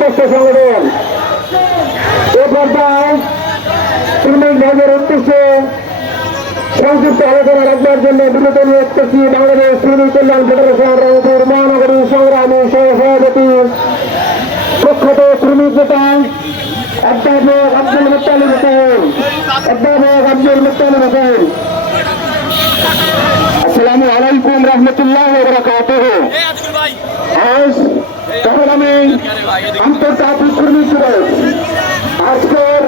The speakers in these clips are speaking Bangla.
রাষ্ট্র সংগঠন। এ পর্দায় শ্রমিক ভাগের উদ্দেশ্যে সংযুক্ত আলোচনা রাখবার জন্য বিরত নিয়োগ করছি বাংলাদেশ শ্রমিক কল্যাণ ফেডারেশন রংপুর মহানগরী সংগ্রামী সভাপতি প্রখ্যাত শ্রমিক নেতা অধ্যাপক আব্দুল মুতালিব হোসেন। অধ্যাপক আব্দুল মুতালিব হোসেন। আসসালামু আলাইকুম রহমতুল্লাহ বরকাতুহ। আজ চট্টগ্রামে আন্তর্জাতিক কর্মী ছিল আজকের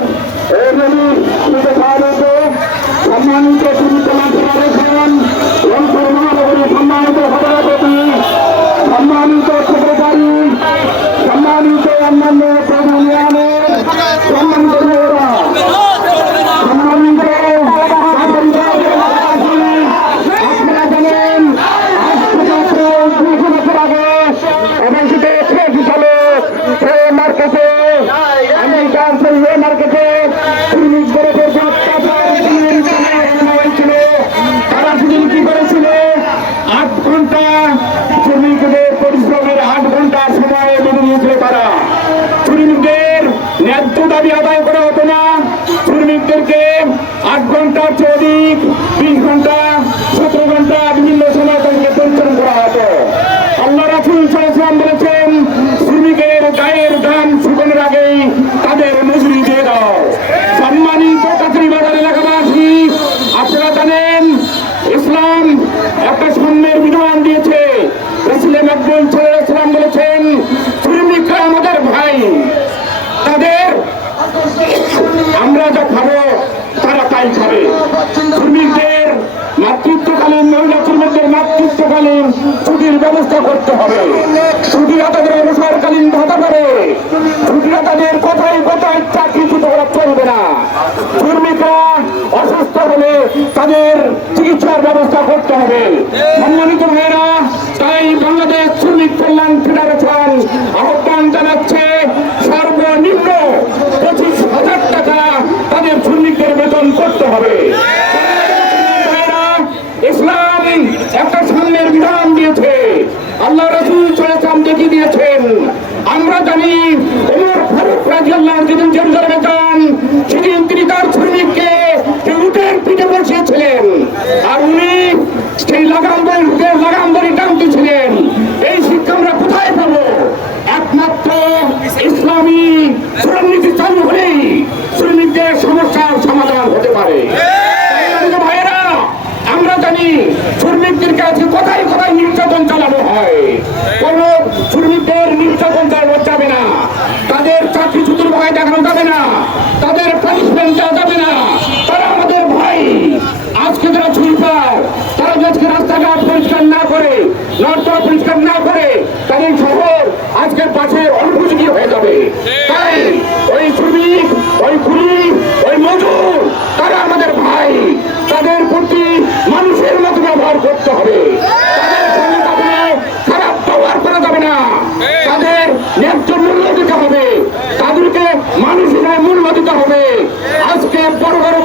এই রবি সম্মানিত দাবি আদায় করা হতো না। শ্রমিকদেরকে আট ঘণ্টা চৌদিক বিশ ঘণ্টা মাতৃত্বকালীন ছুটির ব্যবস্থা করতে হবে। ছুটিরা তাদের অবসরকালীন ভাতা পাবে ছুটিরা তাদের কোথায় কোথায় চাকরিচ্যুত করা চলবে না। শ্রমিকরা অসুস্থ হলে তাদের চিকিৎসার ব্যবস্থা করতে হবে। সম্মানিত ভাইয়েরা, তাই বাংলাদেশ শ্রমিক কল্যাণ ফেডারেশন কোথায় চালু হলেই শ্রমিকদের সমস্যার সমাধান হতে পারে। ভাইয়েরা, আমরা জানি শ্রমিকদের কাছে কোথায় কোথায় নির্যাতন চালানো হয়। কোন শ্রমিকদের নির্যাতন চালানো যাবে না তাদের চাকরি চুতুর ভয় দেখানো যাবে না, তাদের পানিশমেন্ট দেওয়া যাবে না। তারা আমাদের ভাই। আজকে যারা ছুরিপার তারা আজকে রাস্তাঘাট পরিষ্কার না করে, নর্দমা পরিষ্কার না করে তাদের শহর আজকের পাশে অনুপযোগী হয়ে যাবে। তাই ওই শ্রমিক, ওই কুলি ওই মজুর, তারা আমাদের ভাই। তাদের প্রতি মানুষের মতো ব্যবহার করতে হবে। তাদের খারাপ ব্যবহার করা যাবে না। তাদের ন্যায্য মূল্য দিতে হবে তাদেরকে মানুষ হিসেবে মূল্য দিতে হবে। আজকে বড় বড়